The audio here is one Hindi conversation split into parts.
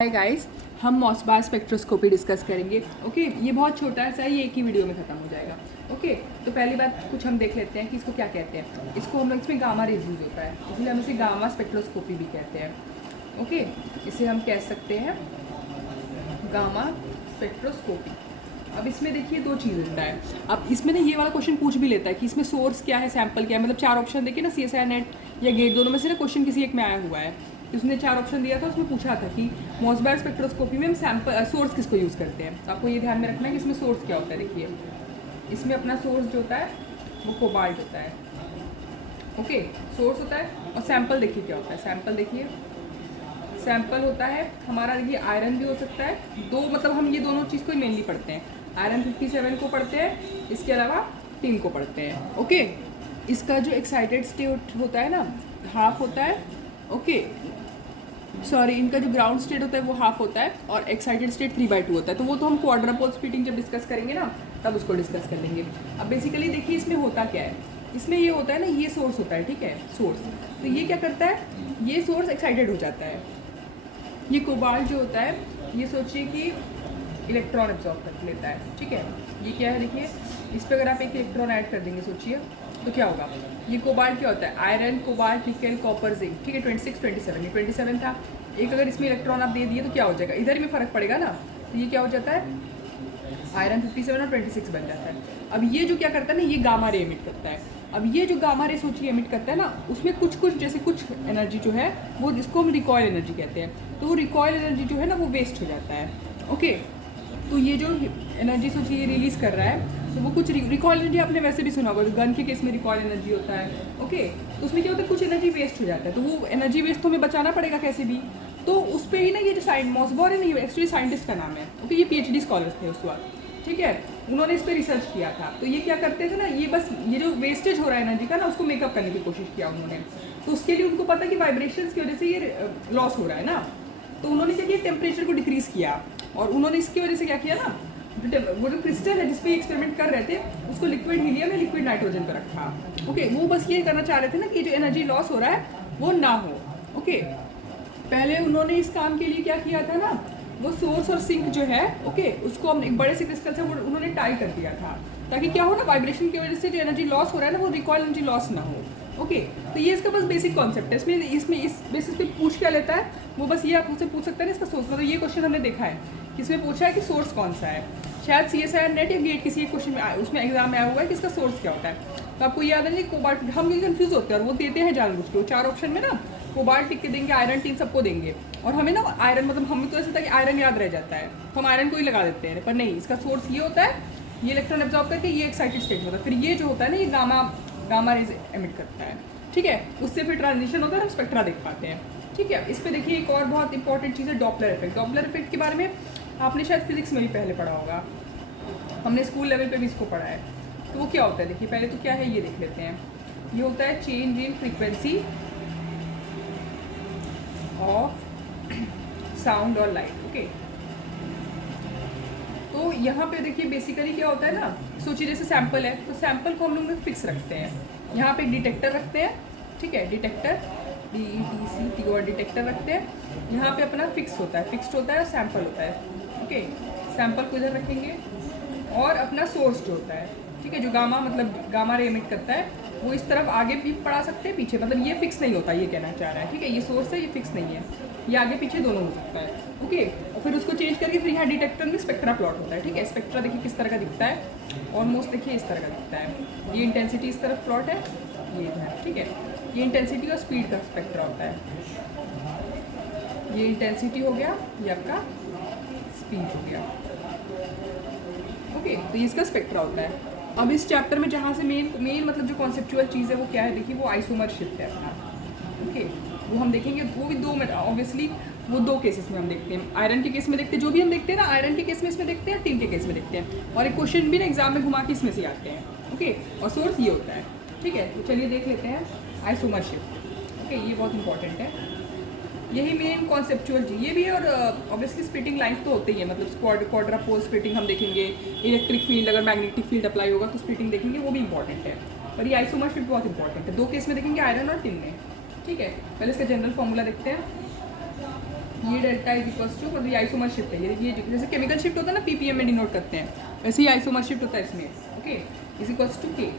हाय गाइस, हम मॉसबार स्पेक्ट्रोस्कोपी डिस्कस करेंगे। ओके, ये बहुत छोटा सा है, ये एक ही वीडियो में ख़त्म हो जाएगा। ओके, तो पहली बात कुछ हम देख लेते हैं कि इसको क्या कहते हैं। इसको हम इसमें गामा रेज यूज होता है, इसलिए हम इसे गामा स्पेक्ट्रोस्कोपी भी कहते हैं। ओके, इसे हम कह सकते हैं गामा स्पेक्ट्रोस्कोपी। अब इसमें देखिए दो चीज़ होता है। अब इसमें ना ये वाला क्वेश्चन पूछ भी लेता है कि इसमें सोर्स क्या है, सैंपल क्या है। मतलब चार ऑप्शन देखिए ना, CSIR नेट या गेट, दोनों में से ना क्वेश्चन किसी एक में आया हुआ है। उसने चार ऑप्शन दिया था, उसमें पूछा था कि मॉसबार स्पेक्ट्रोस्कोपी में हम सैंपल सोर्स किसको यूज़ करते हैं। तो आपको ये ध्यान में रखना है कि इसमें सोर्स क्या होता है। देखिए इसमें अपना सोर्स जो होता है वो कोबाल्ट होता है। ओके, सोर्स होता है। और सैंपल देखिए क्या होता है। सैंपल देखिए, सैंपल होता है हमारा, देखिए आयरन भी हो सकता है। दो मतलब हम ये दोनों चीज़ को ही मेनली पढ़ते हैं। आयरन 57 को पढ़ते हैं, इसके अलावा 3 को पढ़ते हैं। ओके, इसका जो एक्साइटेड स्टेट होता है ना, हाफ होता है। ओके सॉरी, इनका जो ग्राउंड स्टेट होता है वो हाफ होता है और एक्साइटेड स्टेट 3/2 होता है। तो वो तो हम क्वाड्रपोल स्प्लिटिंग जब डिस्कस करेंगे ना, तब उसको डिस्कस कर लेंगे। अब बेसिकली देखिए इसमें होता क्या है। इसमें ये होता है ना, ये सोर्स होता है, ठीक है, सोर्स। तो ये क्या करता है, ये सोर्स एक्साइटेड हो जाता है। ये कोबाल्ट जो होता है, ये सोचिए कि इलेक्ट्रॉन एब्जॉर्ब कर लेता है, ठीक है। ये क्या है, देखिए इस पर अगर आप एक इलेक्ट्रॉन ऐड कर देंगे, सोचिए तो क्या होगा। ये कोबाल्ट क्या होता है, iron, cobalt, nickel, copper, zinc, ठीक है। 26, 27, ये 27 था। एक अगर इसमें इलेक्ट्रॉन आप दे दिए तो क्या हो जाएगा, इधर में फ़र्क पड़ेगा ना। तो ये क्या हो जाता है, आयरन 57 और 26 बन जाता है। अब ये जो क्या करता है ना, ये गामा रे एमिट करता है। अब ये जो गामा रे सोचिए एमिट करता है ना, उसमें कुछ जैसे कुछ एनर्जी जो है वो, जिसको हम रिकॉयल एनर्जी कहते हैं। तो वो रिकॉयल एनर्जी जो है ना वो वेस्ट हो जाता है। ओके, तो ये जो एनर्जी सोचिए ये रिलीज़ कर रहा है, तो वो कुछ रिकॉयल एनर्जी आपने वैसे भी सुना होगा, गन के केस में रिकॉयल एनर्जी होता है। ओके, तो उसमें क्या होता है, कुछ एनर्जी वेस्ट हो जाता है। तो वो एनर्जी वेस्ट तो हमें बचाना पड़ेगा कैसे भी। तो उस पर ही ना ये जो मॉसबार है ना, ये एक्चुअली साइंटिस्ट का नाम है। ओके, ये PhD स्कॉलर्स थे उस वक्त, ठीक है। उन्होंने इस पर रिसर्च किया था। तो ये क्या करते थे ना, ये बस ये जो वेस्टेज हो रहा है एनर्जी का ना, उसको मेकअप करने की कोशिश किया उन्होंने। तो उसके लिए उनको पता कि वाइब्रेशंस की वजह से ये लॉस हो रहा है ना। तो उन्होंने क्या किया, टेम्परेचर को डिक्रीज़ किया। और उन्होंने इसकी वजह से क्या किया ना, वो जो क्रिस्टल है जिस पे एक्सपेरिमेंट कर रहे थे, उसको लिक्विड हीलियम या लिक्विड नाइट्रोजन पर रखा। ओके, वो बस ये करना चाह रहे थे ना कि जो एनर्जी लॉस हो रहा है वो ना हो। ओके, पहले उन्होंने इस काम के लिए क्या किया था ना, वो सोर्स और सिंक जो है, ओके, उसको हम एक बड़े से क्रिस्टल से उन्होंने टाई कर दिया था, ताकि क्या हो ना, वाइब्रेशन की वजह से जो एनर्जी लॉस हो रहा है ना, वो रिकॉयल एनर्जी लॉस ना हो। ओके, तो ये इसका बस बेसिक कॉन्सेप्ट है। इसमें इस बेसिस पे पूछ क्या लेता है वो, बस ये आप मुझसे पूछ सकते हैं ना, इसका सोर्स। मतलब ये क्वेश्चन हमने देखा है, इसमें पूछा है कि सोर्स कौन सा है। शायद CSIR नेट या गेट किसी एक क्वेश्चन में उसमें एग्जाम में आया हुआ है कि इसका सोर्स क्या होता है। तो आपको याद है कि कोबाल्ट, हम ये कंफ्यूज होते हैं और वो देते हैं जानबूझ के। वो चार ऑप्शन में ना कोबाल्ट टिक के देंगे, आयरन, टीन सबको देंगे। और हमें ना आयरन, मतलब हमें तो ऐसा होता है कि आयरन याद रह जाता है, तो हम आयरन को ही लगा देते हैं। पर नहीं, इसका सोर्स ये होता है, ये इलेक्ट्रॉन एब्जॉर्ब करके ये एक्साइटेड स्टेट होता है। फिर ये जो होता है ना, ये गामा रेज एमिट करता है, ठीक है। उससे फिर ट्रांजिशन होता है, हम स्पेक्ट्रा देख पाते हैं, ठीक है। इस पर देखिए एक और बहुत इंपॉर्टेंट चीज़ है, डॉपलर इफेक्ट। डॉपलर इफेक्ट के बारे में आपने शायद फिजिक्स में भी पहले पढ़ा होगा, हमने स्कूल लेवल पे भी इसको पढ़ा है। तो वो क्या होता है, देखिए पहले तो क्या है ये देख लेते हैं। ये होता है change in frequency of sound और लाइट। ओके, तो यहाँ पे देखिए बेसिकली क्या होता है ना, सोचिए जैसे सैंपल है, तो सैंपल को हम लोग फिक्स रखते हैं। यहाँ पे एक डिटेक्टर रखते हैं, ठीक है, डिटेक्टर DETCT और डिटेक्टर रखते हैं। यहाँ पे अपना फिक्स होता है, फिक्स्ड होता है, और सैंपल होता है। ओके, सैंपल को इधर रखेंगे और अपना सोर्स जो होता है, ठीक है, जो गामा मतलब गामा रे एमिट करता है, वो इस तरफ आगे भी पढ़ा सकते हैं, पीछे, मतलब ये फिक्स नहीं होता, ये कहना चाह रहा है, ठीक है। ये सोर्स है, ये फिक्स नहीं है, ये आगे पीछे दोनों हो सकता है। ओके, और फिर उसको चेंज करके फिर यहाँ डिटेक्टर में स्पेक्ट्रा प्लॉट होता है, ठीक है। स्पेक्ट्रा देखिए किस तरह का दिखता है, ऑलमोस्ट देखिए इस तरह का दिखता है। ये इंटेंसिटी इस तरफ प्लॉट है, ये इधर, ठीक है। ये इंटेंसिटी और स्पीड का स्पेक्ट्रा होता है। ये इंटेंसिटी हो गया, ये आपका स्पीड हो गया। ओके, तो ये इसका स्पेक्ट्रा होता है। अब इस चैप्टर में जहाँ से मेन मतलब जो कॉन्सेप्चुअल चीज़ है वो क्या है, देखिए वो आइसोमर शिफ्ट है अपना। ओके, वो हम देखेंगे, वो भी ऑब्वियसली वो दो केसेस में हम देखते हैं। आयरन के केस में देखते हैं, जो भी हम देखते हैं ना, आयरन के केस में इसमें देखते हैं, टीन के केस में देखते हैं। और एक क्वेश्चन भी ना एग्जाम में घुमा के इसमें से आते हैं। ओके, और सोर्स ये होता है, ठीक है। तो चलिए देख लेते हैं आइसोमर शिफ्ट। ओके, ये बहुत इंपॉर्टेंट है, यही मेन कॉन्सेप्चुअल चीज़ ये भी है। और ऑब्वियसली स्प्लिटिंग लाइन्स तो होते ही है, मतलब क्वाड्रापोल स्प्लिटिंग हम देखेंगे, इलेक्ट्रिक फील्ड अगर मैग्नेटिक फील्ड अप्लाई होगा तो स्प्लिटिंग देखेंगे, वो भी इंपॉर्टेंट है। पर ये आइसोमर शिफ्ट बहुत इंपॉर्टेंट है, दो केस में देखेंगे, आयरन और टिन में, ठीक है। पहले इसका जनरल फॉर्मूला देखते हैं। ये डेल्टा इज इक्वल्स टू, मतलब ये आइसोमर शिफ्ट है, ये जैसे केमिकल शिफ्ट होता है ना पीपीएम में डिनोट करते हैं, वैसे ही आइसोमर शिफ्ट होता है इसमें। ओके, इज इक्वल्स टू के,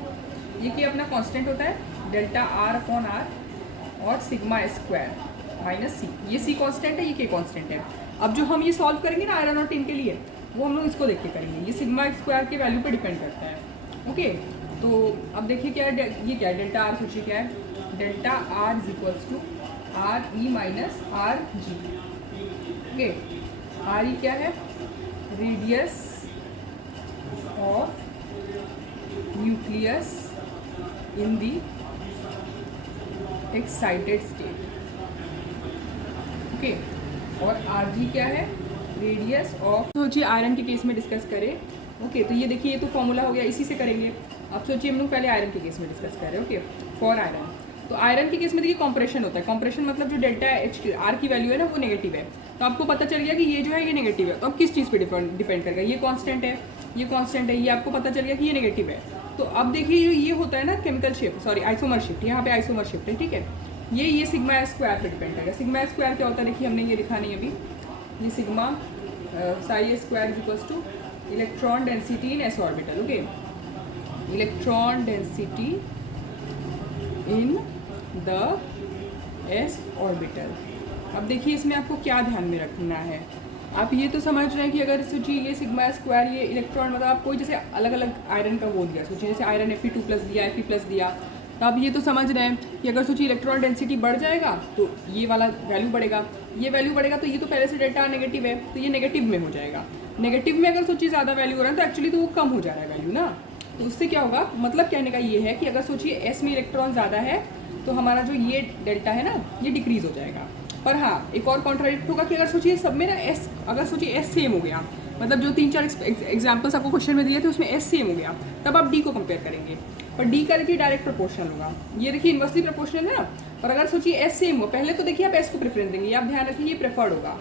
ये कि अपना कांस्टेंट होता है डेल्टा आर अपॉन आर और सिग्मा स्क्वायर माइनस सी, ये सी कांस्टेंट है, ये के कांस्टेंट है। अब जो हम ये सॉल्व करेंगे ना आयरन और टिन के लिए, वो हम लोग इसको देख के करेंगे, ये सिग्मा स्क्वायर के वैल्यू पर डिपेंड करता है। ओके, तो अब देखिए क्या है, ये क्या है डेल्टा आर, सोचिए क्या है, delta R is equals to R E minus R G. Okay, R E क्या है, radius of nucleus in the excited state. Okay, और आर जी क्या है, रेडियस ऑफ, सोचिए आयरन के केस में डिस्कस करें। ओके, तो ये देखिए ये तो फॉर्मूला हो गया, इसी से करेंगे। अब सोचिए हम लोग पहले आयरन के केस में डिस्कस कर रहे हैं। ओके, फॉर आयरन, तो आयरन के केस में देखिए कॉम्प्रेशन होता है, कॉम्प्रेशन मतलब जो डेल्टा एच आर की वैल्यू है ना वो नेगेटिव है, तो आपको पता चल गया कि ये जो है ये नेगेटिव है। तो अब किस चीज़ पे डिपेंड करेगा, ये कांस्टेंट है, ये कांस्टेंट है, ये आपको पता चल गया कि ये नेगेटिव है। तो अब देखिए जो ये होता है ना chemical shift, sorry isomer shift, यहाँ पे आइसोमर शिफ्ट है, ठीक है, ये सिग्मा स्क्वायर पे डिपेंड करेगा। सिग्मा स्क्वायर क्या होता है, देखिए हमने ये लिखा नहीं अभी, ये sigma Sai square is equals two electron density in S orbital. Okay, electron density in the S orbital. अब देखिए इसमें आपको क्या ध्यान में रखना है, आप ये तो समझ रहे हैं कि अगर सोचिए ये सिग्मा स्क्वायर, ये इलेक्ट्रॉन, मतलब आप कोई जैसे अलग अलग आयरन का वो दिया, सोचिए जैसे आयरन Fe2+ दिया, Fe+ दिया, तो आप ये तो समझ रहे हैं कि अगर सोचिए इलेक्ट्रॉन डेंसिटी बढ़ जाएगा तो ये वाला वैल्यू बढ़ेगा, ये वैल्यू बढ़ेगा, तो ये तो पहले से डेल्टा नेगेटिव है, तो ये नेगेटिव में हो जाएगा। नेगेटिव में अगर सोचिए ज़्यादा वैल्यू हो रहा है तो एक्चुअली तो वो कम हो जा रहा है वैल्यू ना, तो उससे क्या होगा, मतलब कहने का ये है कि अगर सोचिए एस में इलेक्ट्रॉन ज़्यादा है तो हमारा जो ये डेल्टा है ना ये डिक्रीज़ हो जाएगा। पर हाँ, एक और कॉन्ट्राडिक्ट होगा कि अगर सोचिए सब में ना एस, अगर सोचिए एस सेम हो गया, मतलब जो 3-4 एग्जाम्पल्स आपको क्वेश्चन में दिए थे उसमें एस सेम हो गया, तब आप डी को कंपेयर करेंगे, पर डी का देखिए डायरेक्ट प्रोपोर्शनल होगा, ये देखिए इन्वर्सली प्रोपोर्शनल है ना। पर अगर सोचिए एस सेम हो, पहले तो देखिए आप एस को प्रेफरेंस देंगे, आप ध्यान रखिए ये प्रेफर्ड होगा,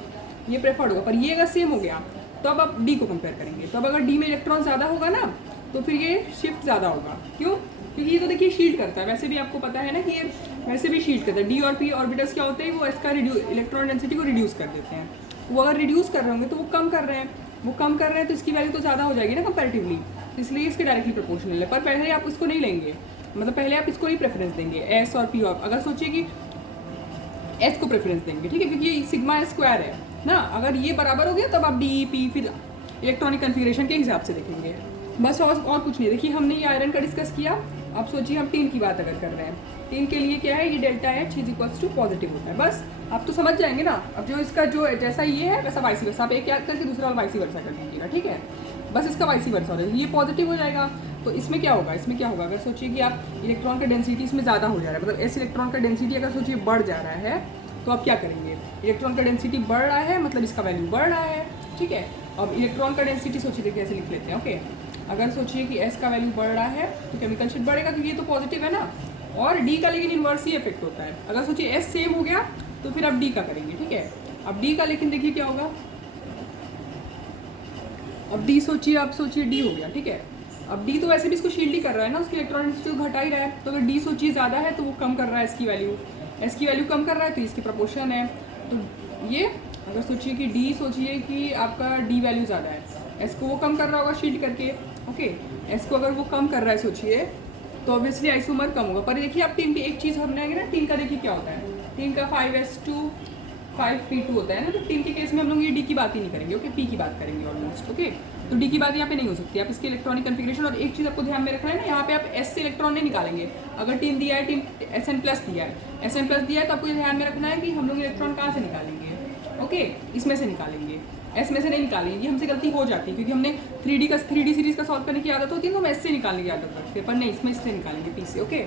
ये प्रेफर्ड होगा, पर ये अगर सेम हो गया तो अब आप डी को कंपेयर करेंगे, तो अब अगर डी में इलेक्ट्रॉन ज़्यादा होगा ना तो फिर ये शिफ्ट ज़्यादा होगा। क्यों? क्योंकि ये तो देखिए शील्ड करता है, वैसे भी आपको पता है ना कि ये वैसे भी शील्ड करता है। डी और पी ऑर्बिटल्स क्या होते हैं, वो इसका इलेक्ट्रॉन डेंसिटी को रिड्यूस कर देते हैं। वो अगर रिड्यूस कर रहे होंगे तो वो कम कर रहे हैं, वो कम कर रहे हैं तो इसकी वैल्यू तो ज़्यादा हो जाएगी ना कंपैरेटिवली, इसलिए इसके डायरेक्टली प्रोपोर्शनल है। पर पहले आप इसको नहीं लेंगे, मतलब पहले आप इसको ही प्रेफरेंस देंगे, एस और पी। और अगर सोचिए कि एस को प्रेफरेंस देंगे, ठीक है, क्योंकि ये सिग्मा स्क्वायर है ना, अगर ये बराबर हो गया तब आप डी पी फिर इलेक्ट्रॉनिक कन्फिगरेशन के हिसाब से देखेंगे, बस और कुछ नहीं। देखिए हमने ये आयरन का डिस्कस किया, अब सोचिए हम टिन की बात अगर कर रहे हैं, टिन के लिए क्या है, ये delta H is equals to positive होता है, बस आप तो समझ जाएंगे ना। अब जो इसका जो जैसा ये है वैसा वाइसी वर्सा, आप एक याद करके दूसरा वाला वाइसी वर्सा कर दीजिएगा, ठीक है, बस इसका वाइसी वर्सा हो जाएगा, ये पॉजिटिव हो जाएगा। तो इसमें क्या होगा, इसमें क्या होगा, अगर सोचिए कि आप इलेक्ट्रॉन का डेंसिटी इसमें ज़्यादा हो जा रहा है, मतलब एस इलेक्ट्रॉन का डेंसिटी अगर सोचिए बढ़ जा रहा है, तो आप क्या करेंगे, इलेक्ट्रॉन का डेंसिटी बढ़ रहा है मतलब इसका वैल्यू बढ़ रहा है, ठीक है। अब इलेक्ट्रॉन का डेंसिटी सोचिए देखिए ऐसे लिख लेते हैं। ओके, अगर सोचिए कि एस का वैल्यू बढ़ रहा है तो केमिकल शिफ्ट बढ़ेगा क्योंकि ये तो पॉजिटिव है ना, और डी का लेकिन इन्वर्स ही इफेक्ट होता है। अगर सोचिए एस सेम हो गया तो फिर आप डी का करेंगे, ठीक है। अब डी का लेकिन देखिए क्या होगा, अब डी सोचिए, आप सोचिए डी हो गया, ठीक है। अब डी तो वैसे भी इसको शील्ड ही कर रहा है ना, उसकी इलेक्ट्रॉन डेंसिटी को घटा ही रहा है, तो अगर डी सोचिए ज़्यादा है तो वो कम कर रहा है इसकी वैल्यू, एस की वैल्यू कम कर रहा है तो इसकी प्रपोर्शन है। तो ये अगर सोचिए कि डी, सोचिए कि आपका डी वैल्यू ज़्यादा है, एस को वो कम कर रहा होगा शील्ड करके, ओके, एस को अगर वो कम कर रहा है सोचिए तो ऑब्वियसली आइसोमर कम होगा। पर देखिए आप टीम की एक चीज़ हमने ना, टीम का देखिए क्या होता है, टीम का 5s2 5p2 होता है ना, तो टीम के केस में हम लोग ये डी की बात ही नहीं करेंगे, ओके, पी की बात करेंगे ऑलमोस्ट, ओके। तो डी की बात यहाँ पे नहीं हो सकती, आप इसके इलेक्ट्रॉनिक कन्फिगरेशन। और एक चीज़ आपको ध्यान में रखना है ना, यहाँ पे आप एस से इलेक्ट्रॉन नहीं निकालेंगे, अगर टीम दिया है, टीम SN+ दिया है, SN+ दिया है, तो आपको ध्यान में रखना है कि हम लोग इलेक्ट्रॉन कहाँ से निकालेंगे, ओके, इसमें से निकालेंगे, एस में से नहीं निकालेंगे। ये हमसे गलती हो जाती है क्योंकि हमने 3D सीरीज का सॉल्व करने की आदत होती है, तो हम एस से निकालने की आदत रखते हैं, पर नहीं, इसमें इससे निकालेंगे, पी से, ओके।